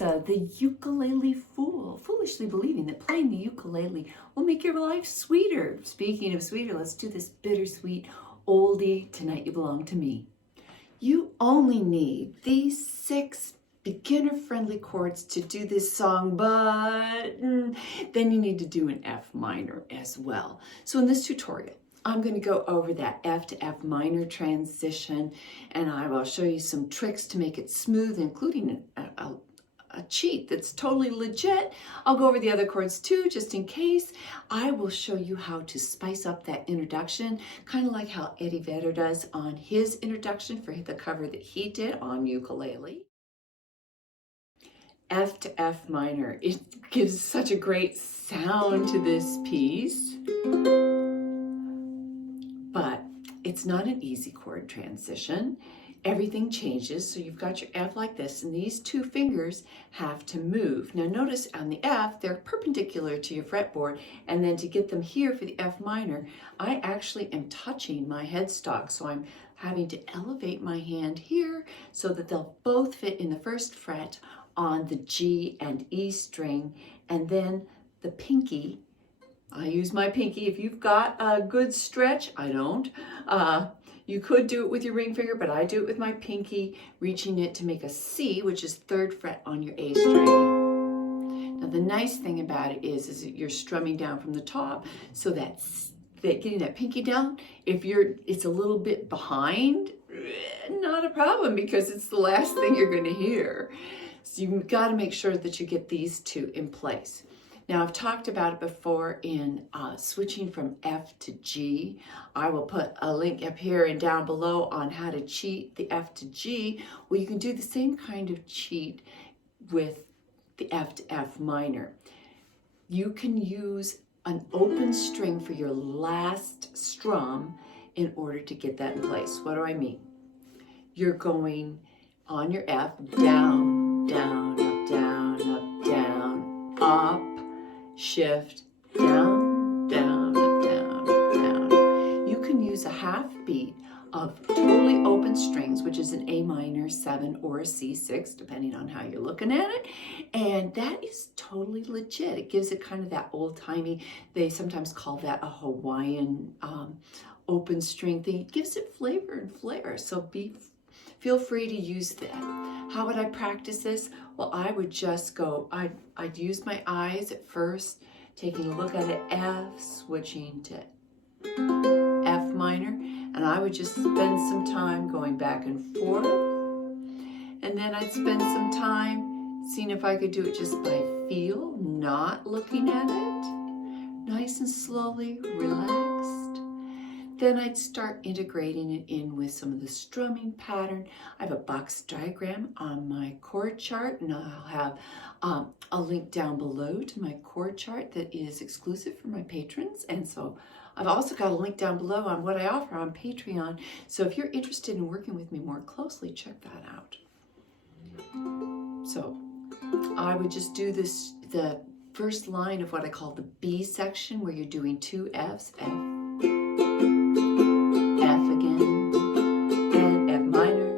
the ukulele fool, foolishly believing that playing the ukulele will make your life sweeter. Speaking of sweeter, let's do this bittersweet oldie, Tonight You Belong to Me. You only need these 6 beginner-friendly chords to do this song, but then you need to do an F minor as well. So in this tutorial, I'm going to go over that F to F minor transition, and I will show you some tricks to make it smooth, including a cheat that's totally legit. I'll go over the other chords too, just in case. I will show you how to spice up that introduction, kind of like how Eddie Vedder does on his introduction for the cover that he did on ukulele. F to F minor, it gives such a great sound to this piece, but it's not an easy chord transition. Everything changes, so you've got your F like this, and these 2 fingers have to move. Now notice on the F, they're perpendicular to your fretboard, and then to get them here for the F minor, I actually am touching my headstock, so I'm having to elevate my hand here so that they'll both fit in the 1st fret on the G and E string, and then the pinky, I use my pinky. If you've got a good stretch, I don't, you could do it with your ring finger, but I do it with my pinky, reaching it to make a C, which is 3rd fret on your A string. Now the nice thing about it is that you're strumming down from the top, so that getting that pinky down, if it's a little bit behind, not a problem, because it's the last thing you're going to hear. So you've got to make sure that you get these 2 in place. Now, I've talked about it before in switching from F to G. I will put a link up here and down below on how to cheat the F to G. Well, you can do the same kind of cheat with the F to F minor. You can use an open string for your last strum in order to get that in place. What do I mean? You're going on your F, down, down, up, down, up, down, up, shift, down, down, up, down, up, down. You can use a half beat of totally open strings, which is an A minor 7 or a C6, depending on how you're looking at it. And that is totally legit. It gives it kind of that old-timey, they sometimes call that a Hawaiian open string thing. It gives it flavor and flair. So feel free to use that. How would I practice this? Well, I would just go, I'd use my eyes at first, taking a look at an F, switching to F minor, and I would just spend some time going back and forth, and then I'd spend some time seeing if I could do it just by feel, not looking at it, nice and slowly, relaxed. Then I'd start integrating it in with some of the strumming pattern. I have a box diagram on my chord chart, and I'll have a link down below to my chord chart that is exclusive for my patrons. And so I've also got a link down below on what I offer on Patreon. So if you're interested in working with me more closely, check that out. So I would just do this, the first line of what I call the B section, where you're doing 2 Fs, F, F again, and F minor.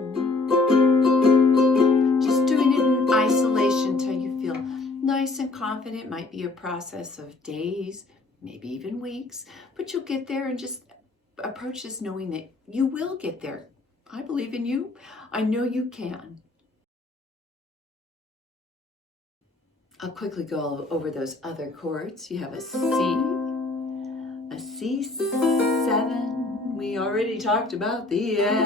Just doing it in isolation till you feel nice and confident. Might be a process of days, maybe even weeks, but you'll get there, and just approach this knowing that you will get there. I believe in you. I know you can. I'll quickly go over those other chords. You have a C, a C7, we already talked about the F,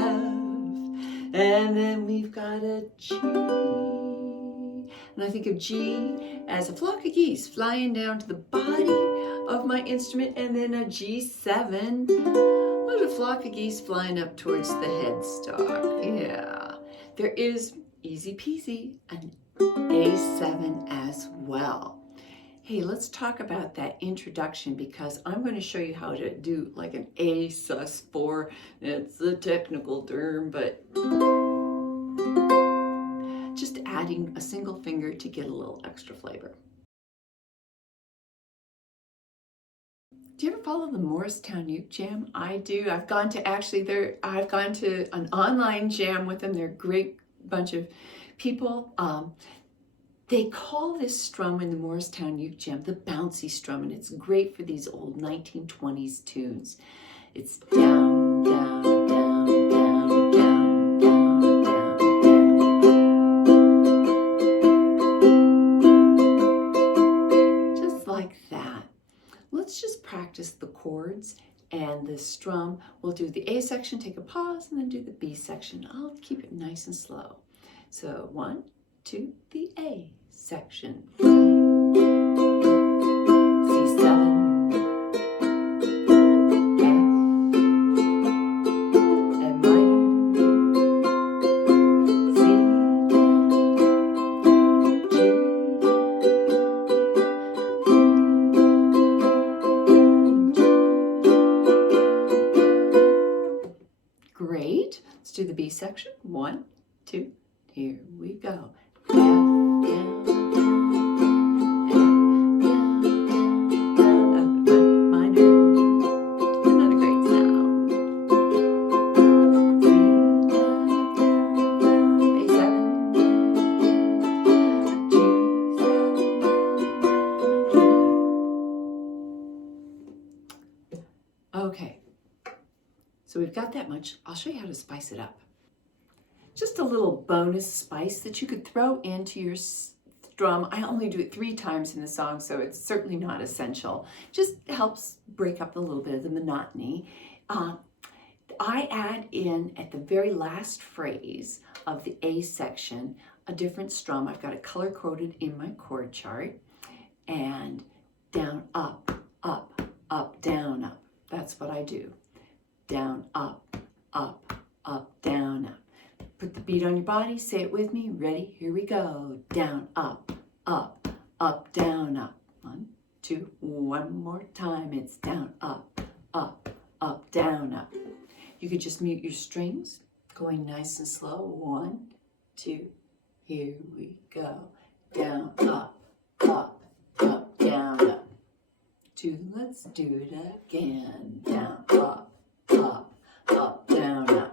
and then we've got a G, and I think of G as a flock of geese flying down to the body of my instrument, and then a G7, what a flock of geese flying up towards the headstock. Yeah, there is, easy peasy, an A7 as well. Hey, let's talk about that introduction, because I'm going to show you how to do like an A sus4. It's a technical term, but just adding a single finger to get a little extra flavor. Do you ever follow the Morristown Uke Jam? I do. I've gone to an online jam with them. They're a great bunch of people. They call this strum in the Morristown Uke Jam the bouncy strum, and it's great for these old 1920s tunes. It's down, down, down, down, down, down, down, down. Just like that. Let's just practice the chords and the strum. We'll do the A section, take a pause, and then do the B section. I'll keep it nice and slow. So 1, 2, the A section. C7, F, A minor, C, G, Great. Let's do the B section. 1, 2, here we go. F, down, down, F, down, down, up, minor. Isn't that a great sound? C, down, down, A7, G7. Okay. So we've got that much. I'll show you how to spice it up. Just a little bonus spice that you could throw into your strum. I only do it 3 times in the song, so it's certainly not essential. Just helps break up a little bit of the monotony. I add in at the very last phrase of the A section a different strum. I've got it color coded in my chord chart. And down, up, up, up, down, up. That's what I do. Down, up, up, up, down, up. Put the beat on your body, say it with me. Ready? Here we go. Down, up, up, up, down, up. 1, 2, one more time. It's down, up, up, up, down, up. You could just mute your strings, going nice and slow. 1, 2, here we go. Down, up, up, up, down, up. 2, let's do it again. Down, up, up, up, down, up.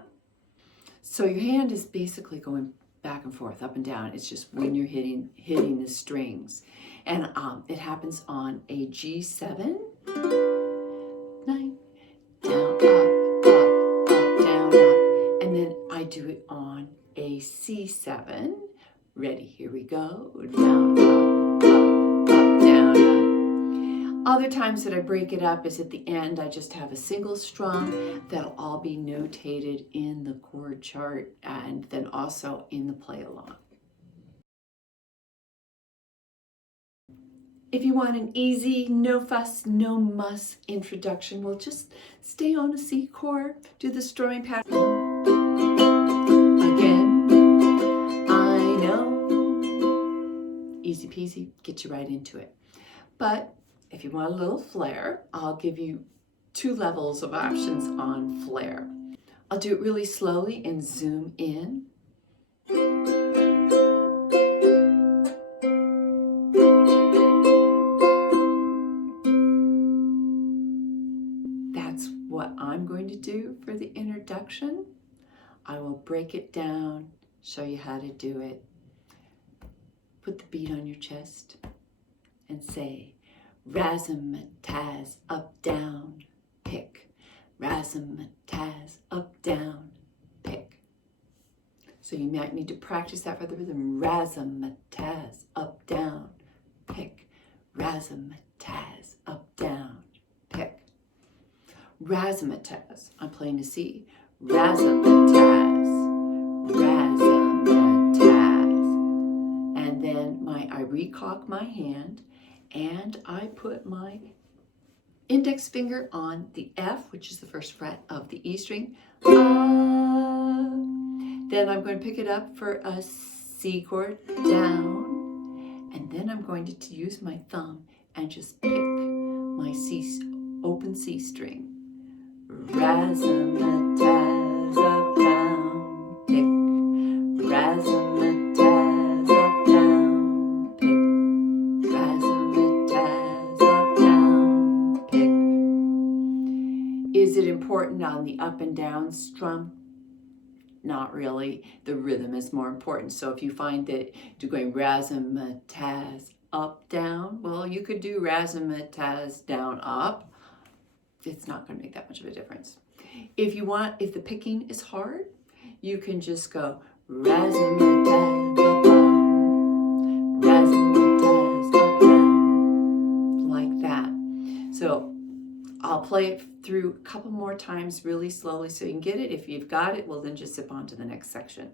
So your hand is basically going back and forth, up and down. It's just when you're hitting the strings. And it happens on a G7, 9, down, up, up, up, down, up. And then I do it on a C7. Ready, here we go. Down, up, up, up, down, up. Other times that I break it up is at the end, I just have a single strum. That'll all be notated in the chord chart and then also in the play along. If you want an easy, no fuss, no muss introduction, we'll just stay on a C chord, do the strumming pattern. Again, I know. Easy peasy, get you right into it. But if you want a little flair, I'll give you 2 levels of options on flair. I'll do it really slowly and zoom in. That's what I'm going to do for the introduction. I will break it down, show you how to do it. Put the beat on your chest and say, razzmatazz, up, down, pick. Razzmatazz, up, down, pick. So you might need to practice that for the rhythm. Razzmatazz, up, down, pick. Razzmatazz, up, down, pick. Razzmatazz, I'm playing a C. Razzmatazz, razzmatazz. And then I recock my hand and I put my index finger on the F, which is the first fret of the E string. Then I'm going to pick it up for a C chord, down. And then I'm going to use my thumb and just pick my open C string. Razzmatazz, up, down, pick. Razzmatazz, up, down, pick. Razzmatazz, up, down, pick. Is it important on the up and down strum? not really. The rhythm is more important. So if you find that you're going razzmatazz, up, down, well, you could do razzmatazz, down, up. It's not going to make that much of a difference. If the picking is hard, you can just go razzmatazz, up, down, razzmatazz, up, down, like that. So I'll play it through a couple more times really slowly so you can get it. If you've got it, well, then just zip on to the next section.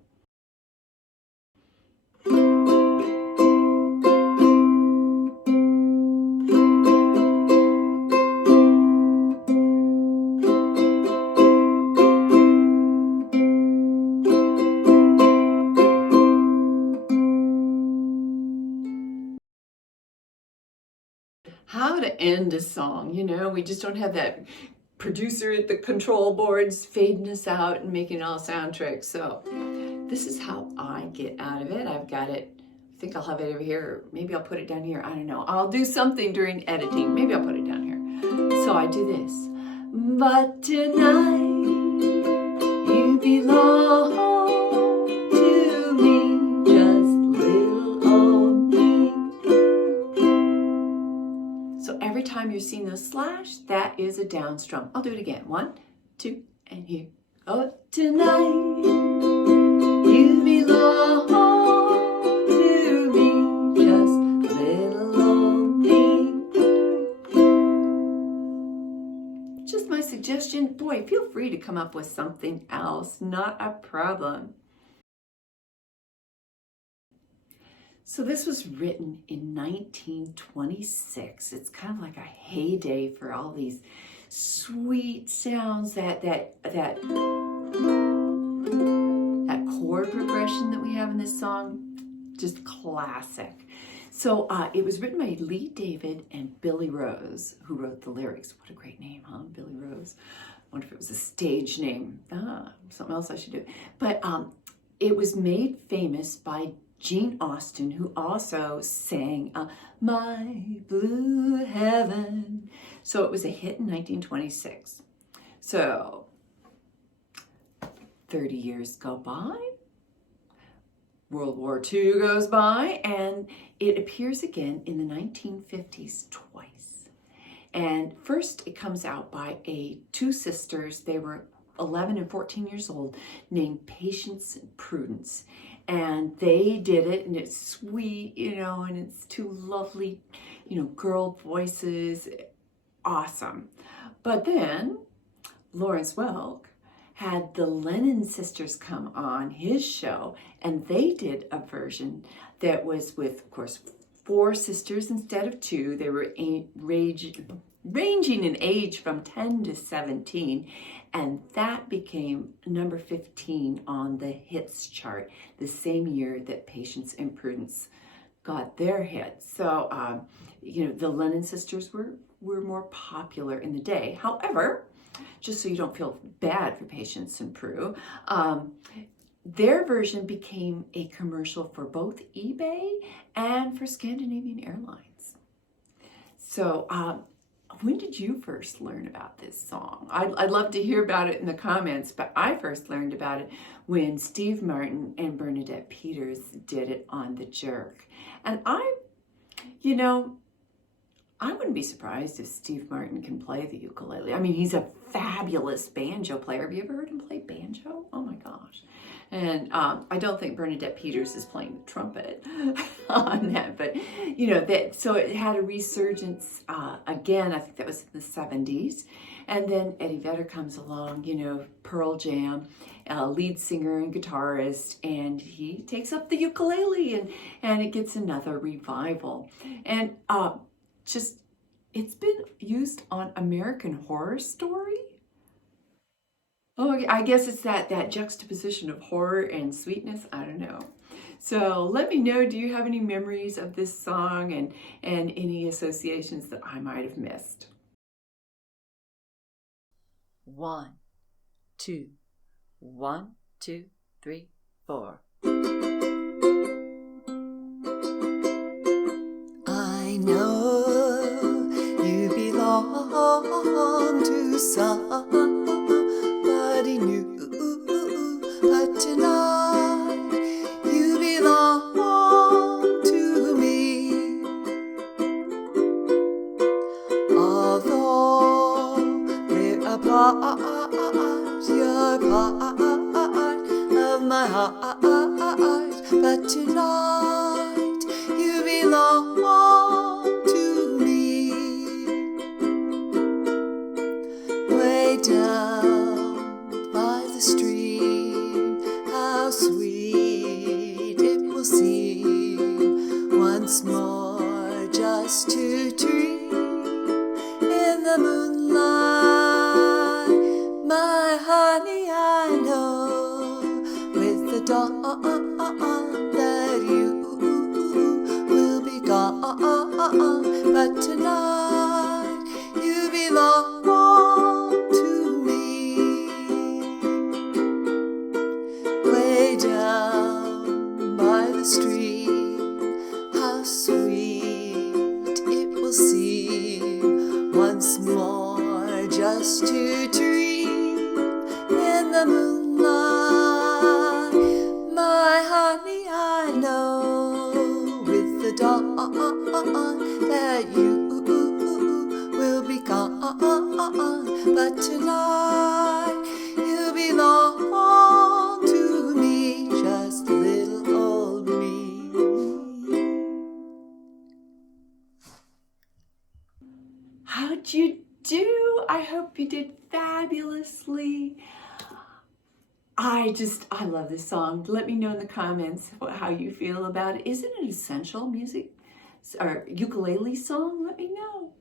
How to end a song, you know, we just don't have that producer at the control boards fading us out and making it all sound tricks. So this is how I get out of it. I've got it, I think I'll have it over here, or maybe I'll put it down here. I don't know. I'll do something during editing. Maybe I'll put it down here. So I do this. But tonight you belong to me, just little old me. So every time you're seeing those slash, that is a down strum. I'll do it again. 1, 2, and here. Oh, tonight you belong to me, just little old me. Just my suggestion. Boy, feel free to come up with something else. Not a problem. So this was written in 1926. It's kind of like a heyday for all these sweet sounds, that chord progression that we have in this song, just classic. So it was written by Lee David and Billy Rose, who wrote the lyrics. What a great name, huh? Billy Rose. I wonder if it was a stage name. Something else I should do. But it was made famous by Gene Austin, who also sang My Blue Heaven. So it was a hit in 1926. So 30 years go by, World War II goes by, and it appears again in the 1950s twice. And first it comes out by two sisters. They were 11 and 14 years old, named Patience and Prudence. And they did it, and it's sweet, you know, and it's two lovely, you know, girl voices. Awesome. But then Lawrence Welk had the Lennon sisters come on his show, and they did a version that was with, of course, 4 sisters instead of 2. They were ranging in age from 10 to 17, and that became number 15 on the hits chart the same year that Patience and Prudence got their hit. So, you know, the Lennon sisters were more popular in the day. However, just so you don't feel bad for Patience and Prue, their version became a commercial for both eBay and for Scandinavian Airlines. So, when did you first learn about this song? I'd love to hear about it in the comments, but I first learned about it when Steve Martin and Bernadette Peters did it on The Jerk. And you know, I wouldn't be surprised if Steve Martin can play the ukulele. I mean, he's a fabulous banjo player. Have you ever heard him play banjo? Oh my gosh. And I don't think Bernadette Peters is playing the trumpet on that, but you know, so it had a resurgence again. I think that was in the 70s. And then Eddie Vedder comes along, you know, Pearl Jam, lead singer and guitarist, and he takes up the ukulele, and it gets another revival. And it's been used on American Horror Story. Oh, I guess it's that juxtaposition of horror and sweetness. I don't know. So let me know, do you have any memories of this song and any associations that I might have missed? 1, 2, 1, 2, 3, 4. I know you belong to somebody new, but you're part of my heart, but tonight you belong to me. Way down by the stream, how sweet it will seem once more just to dream in the moonlight. My honey, I know with the dawn that you will be gone, but tonight you belong to me. Way down by the stream, how sweet it will seem once more just to dream in the moonlight. My honey, I know with the dawn that you will be gone, but tonight you belong to me, just little old me. How'd you do? I hope you did fabulously. I love this song. Let me know in the comments how you feel about it. Is it an essential music or ukulele song? Let me know.